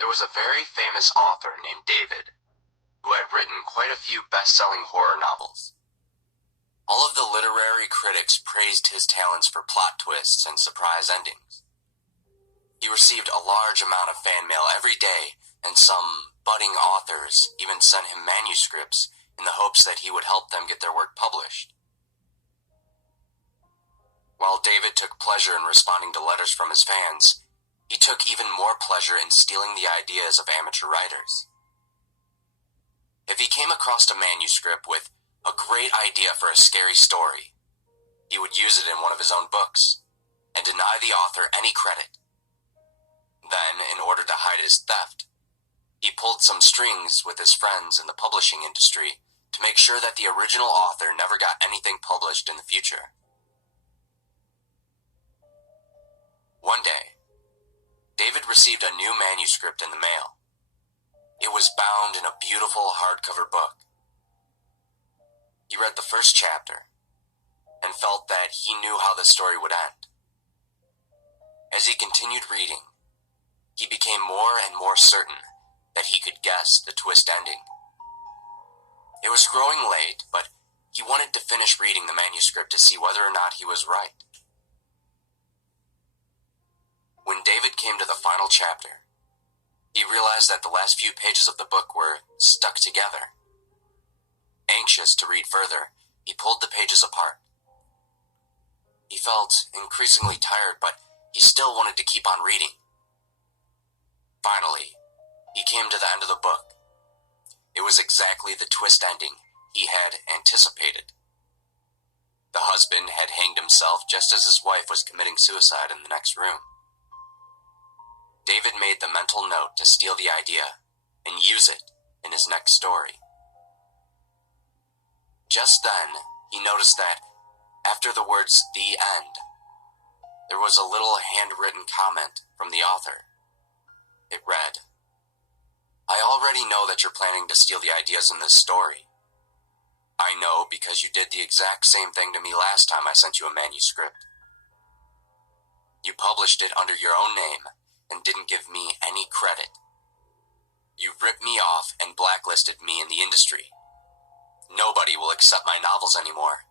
There was a very famous author named David, who had written quite a few best-selling horror novels. All of the literary critics praised his talents for plot twists and surprise endings. He received a large amount of fan mail every day, and some budding authors even sent him manuscripts in the hopes that he would help them get their work published. While David took pleasure in responding to letters from his fans, he took even more pleasure in stealing the ideas of amateur writers. If he came across a manuscript with a great idea for a scary story, he would use it in one of his own books and deny the author any credit. Then, in order to hide his theft, he pulled some strings with his friends in the publishing industry to make sure that the original author never got anything published in the future. One day, David received a new manuscript in the mail. It was bound in a beautiful hardcover book. He read the first chapter and felt that he knew how the story would end. As he continued reading, he became more and more certain that he could guess the twist ending. It was growing late, but he wanted to finish reading the manuscript to see whether or not he was right. When David came to the final chapter, he realized that the last few pages of the book were stuck together. Anxious to read further, he pulled the pages apart. He felt increasingly tired, but he still wanted to keep on reading. Finally, he came to the end of the book. It was exactly the twist ending he had anticipated. The husband had hanged himself just as his wife was committing suicide in the next room. David made the mental note to steal the idea and use it in his next story. Just then, he noticed that, after the words "the end," there was a little handwritten comment from the author. It read, "I already know that you're planning to steal the ideas in this story. I know because you did the exact same thing to me last time I sent you a manuscript. You published it under your own name and didn't give me any credit. You ripped me off and blacklisted me in the industry. Nobody will accept my novels anymore,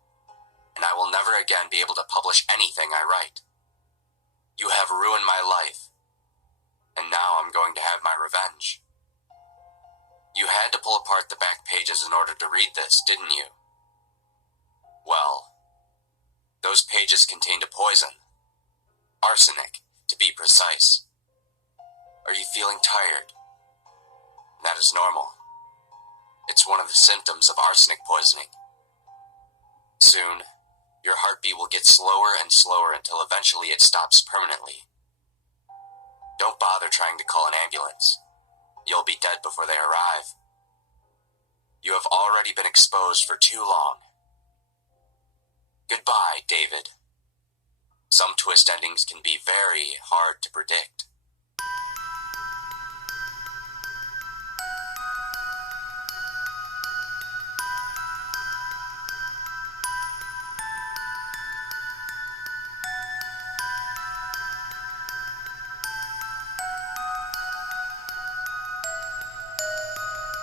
and I will never again be able to publish anything I write. You have ruined my life, and now I'm going to have my revenge. You had to pull apart the back pages in order to read this, didn't you? Well, those pages contained a poison. Arsenic, to be precise. Are you feeling tired? That is normal. It's one of the symptoms of arsenic poisoning. Soon, your heartbeat will get slower and slower until eventually it stops permanently. Don't bother trying to call an ambulance. You'll be dead before they arrive. You have already been exposed for too long. Goodbye, David." Some twist endings can be very hard to predict.